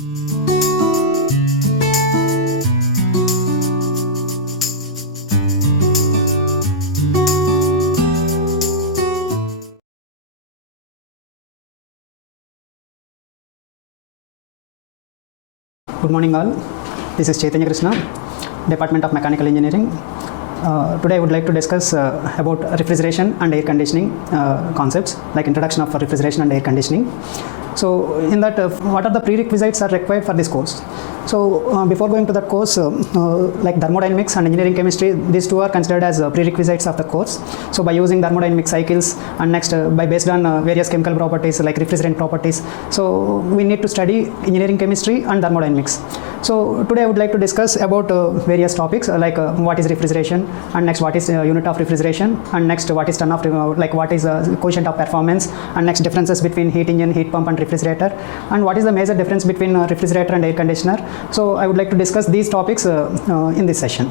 Good morning all. This is Chaitanya Krishna, Department of Mechanical Engineering. Today I would like to discuss about refrigeration and air conditioning concepts, like introduction of refrigeration and air conditioning. So in that, what are the prerequisites are required for this course? So before going to that course, like thermodynamics and engineering chemistry, these two are considered as prerequisites of the course. So by using thermodynamic cycles and next by based on various chemical properties like refrigerant properties, so we need to study engineering chemistry and thermodynamics. So today I would like to discuss about various topics like what is refrigeration, and next what is unit of refrigeration, and next what is ton of like what is coefficient of performance, and next differences between heat engine, heat pump and refrigerator, and what is the major difference between refrigerator and air conditioner. So I would like to discuss these topics in this session.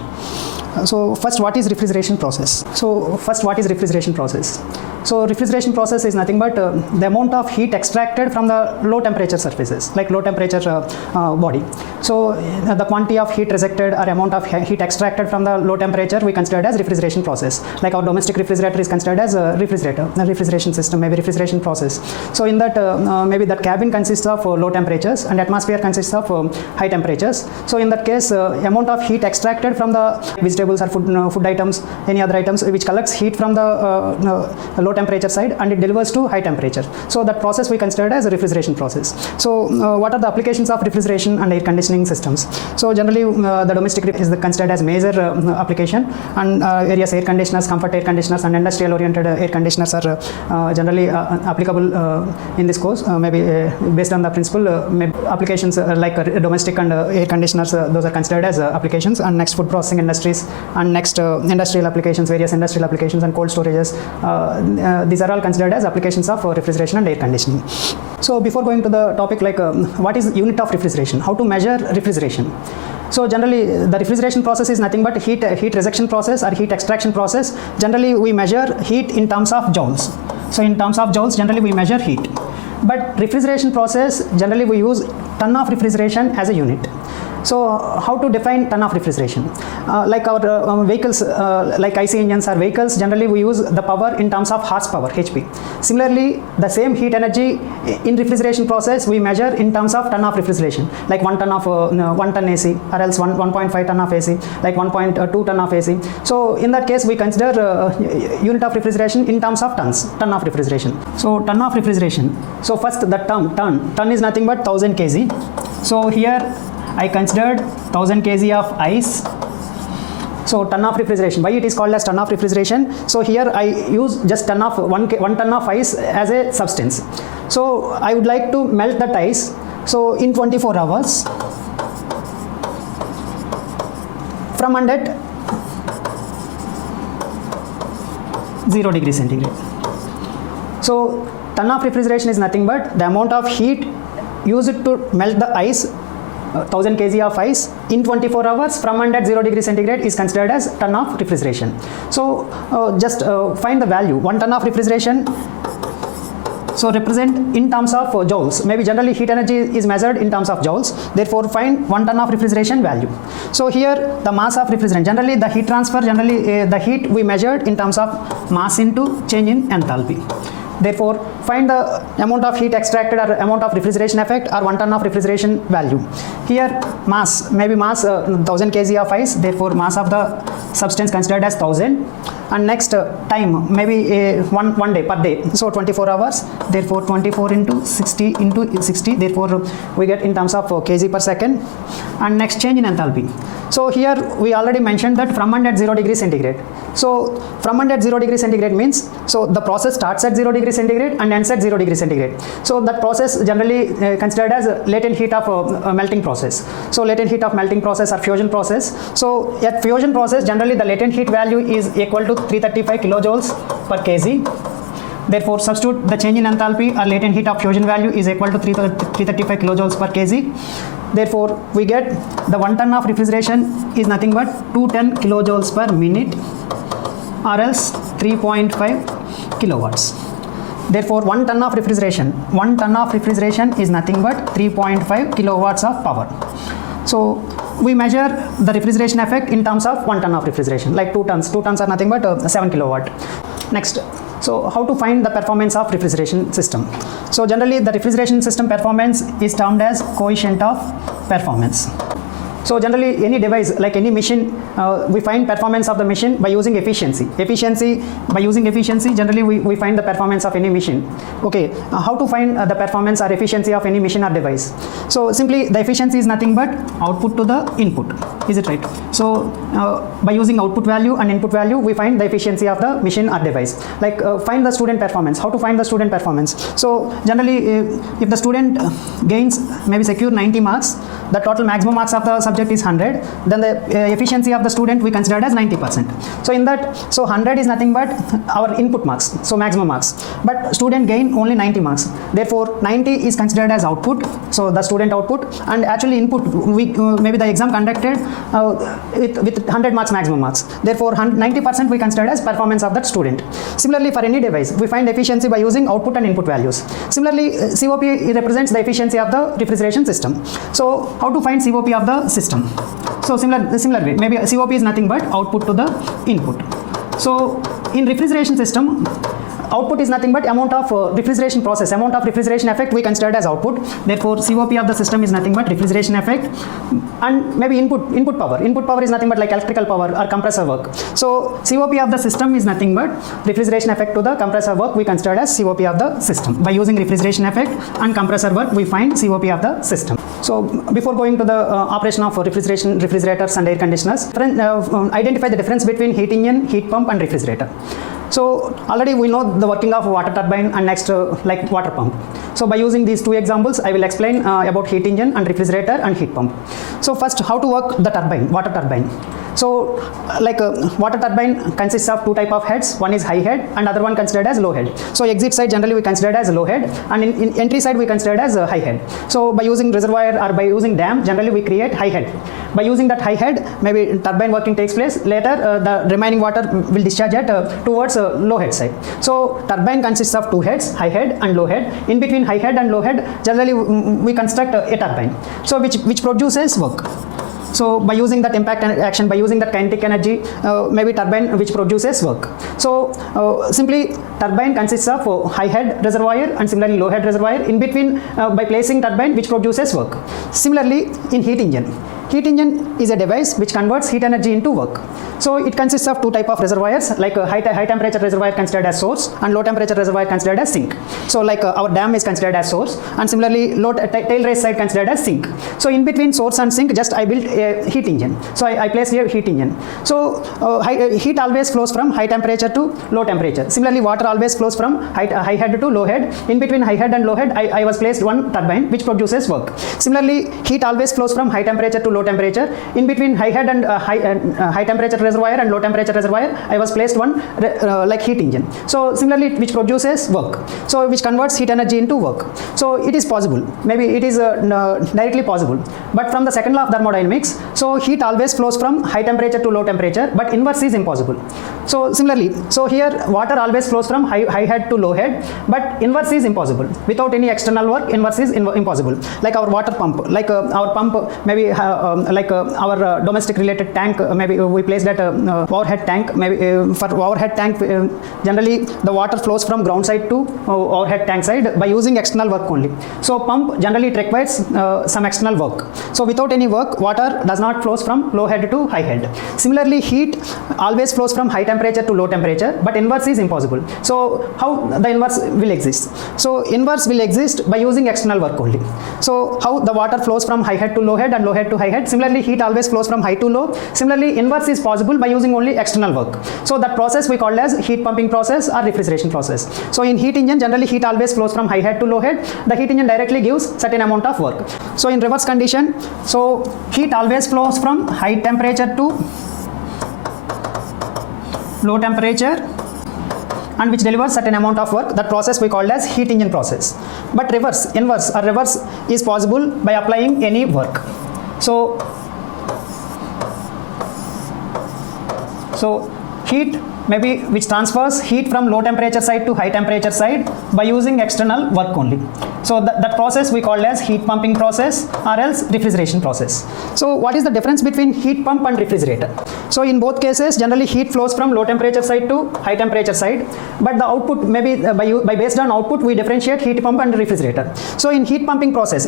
So first, what is refrigeration process? So first, what is refrigeration process? So refrigeration process is nothing but the amount of heat extracted from the low temperature surfaces, like low temperature body. So the quantity of heat rejected or amount of heat extracted from the low temperature we considered as refrigeration process. Like our domestic refrigerator is considered as a refrigeration system, maybe refrigeration process. So in that maybe that cabin consists of low temperatures and atmosphere consists of high temperatures. So in that case, amount of heat extracted from the vegetables or food items, any other items which collects heat from the low temperature side and it delivers to high temperature. So that process we considered as a refrigeration process. So what are the applications of refrigeration and air conditioning systems? So generally the domestic is considered as major application, and various air conditioners, comfort air conditioners and industrial oriented air conditioners are generally applicable in this course. Maybe based on the principle applications like domestic and air conditioners, those are considered as applications. And next food processing industries, and next industrial applications, various industrial applications and cold storages. These are all considered as applications of refrigeration and air conditioning. So before going to the topic like what is unit of refrigeration, how to measure refrigeration. So generally the refrigeration process is nothing but heat rejection process or heat extraction process. Generally we measure heat in terms of joules. So in terms of joules generally we measure heat. But refrigeration process generally we use ton of refrigeration as a unit. So how to define ton of refrigeration? Like our vehicles, like IC engines or vehicles, generally we use the power in terms of horsepower, HP. Similarly, the same heat energy in refrigeration process we measure in terms of ton of refrigeration, like 1 ton of 1 ton AC, or else 1.5 ton of AC, like 1.2 ton of AC. So in that case we consider unit of refrigeration in terms of tons, ton of refrigeration. So ton of refrigeration. So first the ton is nothing but 1000 kg. So here I considered 1000 kg of ice. So ton of refrigeration. Why it is called as ton of refrigeration? So here I use just ton of 1 ton of ice as a substance. So I would like to melt that ice. So in 24 hours from under 0 degrees centigrade. So ton of refrigeration is nothing but the amount of heat used to melt the ice, 1000 kg of ice in 24 hours from under 0 degree centigrade is considered as ton of refrigeration. So just find the value. 1 ton of refrigeration, so represent in terms of joules. Maybe generally heat energy is measured in terms of joules. Therefore find 1 ton of refrigeration value. So here the mass of refrigerant, generally the heat transfer, generally the heat we measured in terms of mass into change in enthalpy. Therefore, find the amount of heat extracted or amount of refrigeration effect or 1 ton of refrigeration value. Here mass, maybe mass 1000 kg of ice, therefore mass of the substance considered as 1000. And next time, maybe one day per day, so 24 hours, therefore 24 into 60 into 60, therefore we get in terms of kg per second. And next change in enthalpy. So here we already mentioned that from and at 0 degree centigrade. So from and at 0 degree centigrade means, so the process starts at 0 degree centigrade and ends at 0 degree centigrade. So that process generally considered as latent heat of melting process. So latent heat of melting process or fusion process. So at fusion process generally the latent heat value is equal to 335 kilojoules per kg. Therefore substitute the change in enthalpy or latent heat of fusion value is equal to 335 kilojoules per kg. Therefore we get the 1 ton of refrigeration is nothing but 210 kilojoules per minute or else 3.5 kilowatts. Therefore, 1 ton of refrigeration is nothing but 3.5 kilowatts of power. So we measure the refrigeration effect in terms of 1 ton of refrigeration, like 2 tons. 2 tons are nothing but 7 kilowatt. Next, so how to find the performance of refrigeration system? So generally the refrigeration system performance is termed as coefficient of performance. So generally any device, like any machine, we find performance of the machine by using efficiency. By using efficiency, generally we find the performance of any machine. Okay, how to find the performance or efficiency of any machine or device? So simply the efficiency is nothing but output to the input. Is it right? So by using output value and input value, we find the efficiency of the machine or device. Like find the student performance. How to find the student performance? So generally if the student gains maybe secure 90 marks, the total maximum marks of the subject is 100, then the efficiency of the student we considered as 90%. So in that, so 100 is nothing but our input marks, so maximum marks, but student gain only 90 marks. Therefore 90 is considered as output, so the student output, and actually input, we maybe the exam conducted with 100 marks maximum marks. Therefore 90% we consider as performance of that student. Similarly for any device, we find efficiency by using output and input values. Similarly COP represents the efficiency of the refrigeration system. So how to find COP of the system? So similar way, maybe COP is nothing but output to the input. So in refrigeration system, output is nothing but amount of refrigeration process, amount of refrigeration effect we considered as output. Therefore COP of the system is nothing but refrigeration effect, and maybe input power. Input power is nothing but like electrical power or compressor work. So COP of the system is nothing but refrigeration effect to the compressor work we considered as COP of the system. By using refrigeration effect and compressor work, we find COP of the system. So before going to the operation of refrigerators and air conditioners, identify the difference between heat engine, heat pump and refrigerator. So already we know the working of water turbine and next like water pump. So by using these two examples, I will explain about heat engine and refrigerator and heat pump. So first, how to work the turbine, water turbine. So like water turbine consists of two type of heads. One is high head and other one considered as low head. So exit side generally we considered as low head, and in entry side we considered as high head. So by using reservoir or by using dam, generally we create high head. By using that high head, maybe turbine working takes place. Later the remaining water will discharge at towards low head side. So turbine consists of two heads, high head and low head. In between high head and low head, generally we construct a turbine, so which produces work. So by using that impact action, by using that kinetic energy, maybe turbine which produces work. So simply turbine consists of high head reservoir and similarly low head reservoir. In between, by placing turbine which produces work. Similarly in heat engine. Heat engine is a device which converts heat energy into work. So it consists of two type of reservoirs, like a high temperature reservoir considered as source and low temperature reservoir considered as sink. So like our dam is considered as source, and similarly low tail race side considered as sink. So in between source and sink, just I built a heat engine. So I placed here heat engine. So heat always flows from high temperature to low temperature. Similarly water always flows from high head to low head. In between high head and low head, I was placed one turbine which produces work. Similarly heat always flows from high temperature to low temperature. In between high head and high temperature reservoir and low temperature reservoir, I was placed one like heat engine. So similarly which produces work, so which converts heat energy into work. So it is possible, maybe it is directly possible, but from the second law of thermodynamics, so heat always flows from high temperature to low temperature, but inverse is impossible. So similarly, so here water always flows from high head to low head, but inverse is impossible. Without any external work, inverse is impossible. Like our water pump, like our pump, maybe like our domestic related tank, maybe we placed that overhead tank. Maybe for overhead tank, generally the water flows from ground side to overhead tank side by using external work only. So pump generally it requires some external work. So without any work, water does not flows from low head to high head. Similarly heat always flows from high temperature to low temperature, but inverse is impossible. So how the inverse will exist? So inverse will exist by using external work only. So how the water flows from high head to low head and low head to high head. Similarly heat always flows from high to low. Similarly inverse is possible by using only external work. So that process we call as heat pumping process or refrigeration process. So in heat engine, generally heat always flows from high head to low head. The heat engine directly gives certain amount of work. So in reverse condition, so heat always flows from high temperature to low temperature, and which delivers certain amount of work. That process we call as heat engine process. But inverse is possible by applying any work. So heat maybe which transfers heat from low temperature side to high temperature side by using external work only. So that process we call as heat pumping process or else refrigeration process. So what is the difference between heat pump and refrigerator? So in both cases generally heat flows from low temperature side to high temperature side, but the output maybe by based on output we differentiate heat pump and refrigerator. So in heat pumping process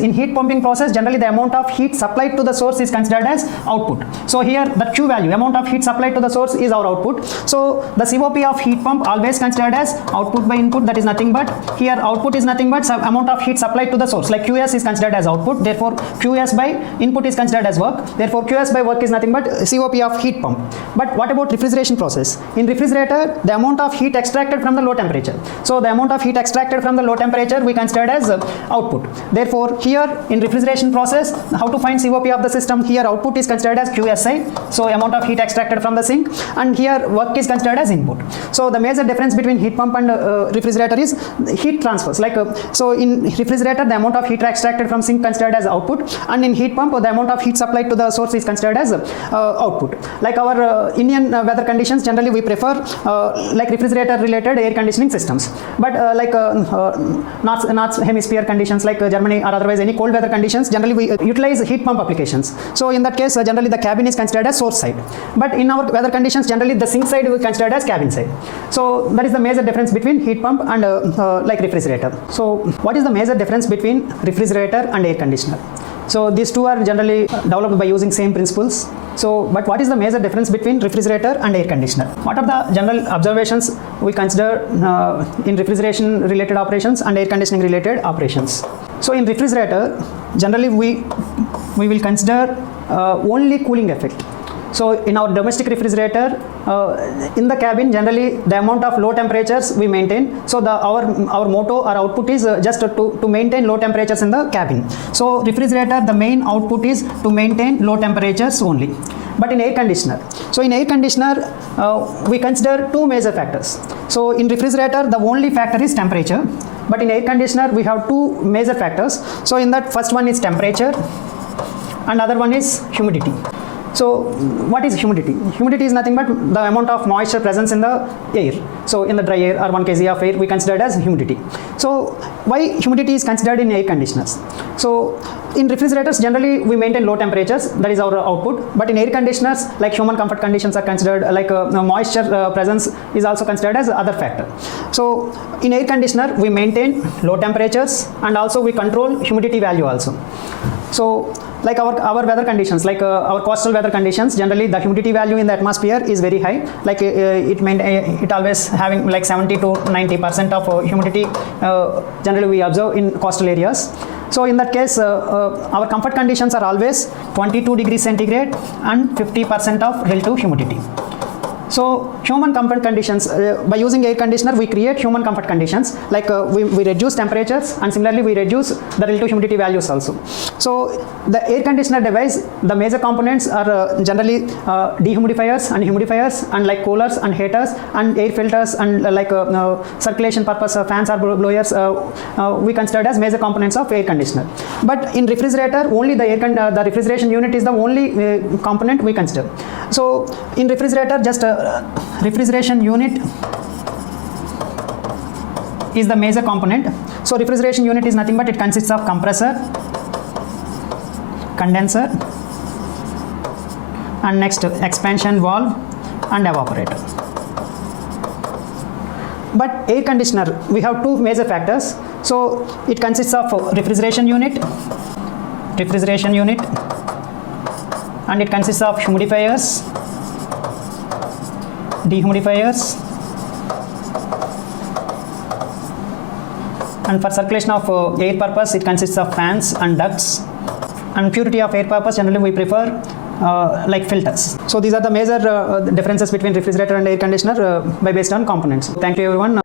generally the amount of heat supplied to the source is considered as output. So here the Q value, amount of heat supplied to the source, is our output. So the COP of heat pump always considered as output by input, that is nothing but here output is nothing but amount of heat supplied to the source, like QS is considered as output, therefore QS by input is considered as work, therefore QS by work is nothing but COP of heat pump. But what about refrigeration process? In refrigerator the amount of heat extracted from the low temperature, so the amount of heat extracted from the low temperature we considered as output. Therefore here in refrigeration process, how to find COP of the system? Here output is considered as QSI, so amount of heat extracted from the sink, and here work is considered as input. So the major difference between heat pump and refrigerator is heat transfers. Like so in refrigerator the amount of heat extracted from sink considered as output, and in heat pump the amount of heat supplied to the source is considered as output. Like our Indian weather conditions, generally we prefer like refrigerator related air conditioning systems, but like north hemisphere conditions like Germany or otherwise any cold weather conditions, generally we utilize heat pump applications. So in that case generally the cabin is considered as source side, but in our weather conditions generally the sink side we considered as cabin side. So that is the major difference between heat pump and like refrigerator. So what is the major difference between refrigerator and air conditioner? So these two are generally developed by using same principles. So but what is the major difference between refrigerator and air conditioner? What are the general observations we consider in refrigeration related operations and air conditioning related operations? So in refrigerator generally we will consider only cooling effect. So in our domestic refrigerator, in the cabin generally the amount of low temperatures we maintain. So our motto or output is just to maintain low temperatures in the cabin. So refrigerator the main output is to maintain low temperatures only. But in air conditioner, so in air conditioner we consider two major factors. So in refrigerator the only factor is temperature, but in air conditioner we have two major factors. So in that first one is temperature and other one is humidity. So what is humidity? Humidity is nothing but the amount of moisture presence in the air. So in the dry air or 1 kg of air we consider it as humidity. So why humidity is considered in air conditioners? So in refrigerators generally we maintain low temperatures, that is our output, but in air conditioners like human comfort conditions are considered, like moisture presence is also considered as other factor. So in air conditioner we maintain low temperatures and also we control humidity value also. So like our weather conditions, like our coastal weather conditions, generally the humidity value in the atmosphere is very high, like it always having like 70 to 90% of humidity generally we observe in coastal areas. So in that case our comfort conditions are always 22 degrees centigrade and 50% of relative humidity. So human comfort conditions, by using air conditioner we create human comfort conditions, like we reduce temperatures and similarly we reduce the relative humidity values also. So the air conditioner device, the major components are generally dehumidifiers and humidifiers and like coolers and heaters and air filters and like circulation purpose fans or blowers we consider as major components of air conditioner. But in refrigerator only the refrigeration unit is the only component we consider. So in refrigerator just refrigeration unit is the major component. So refrigeration unit is nothing but it consists of compressor, condenser, and next expansion valve and evaporator. But air conditioner we have two major factors. So it consists of refrigeration unit, and it consists of humidifiers, dehumidifiers, and for circulation of air purpose it consists of fans and ducts, and purity of air purpose generally we prefer like filters. So these are the major differences between refrigerator and air conditioner by based on components. Thank you everyone.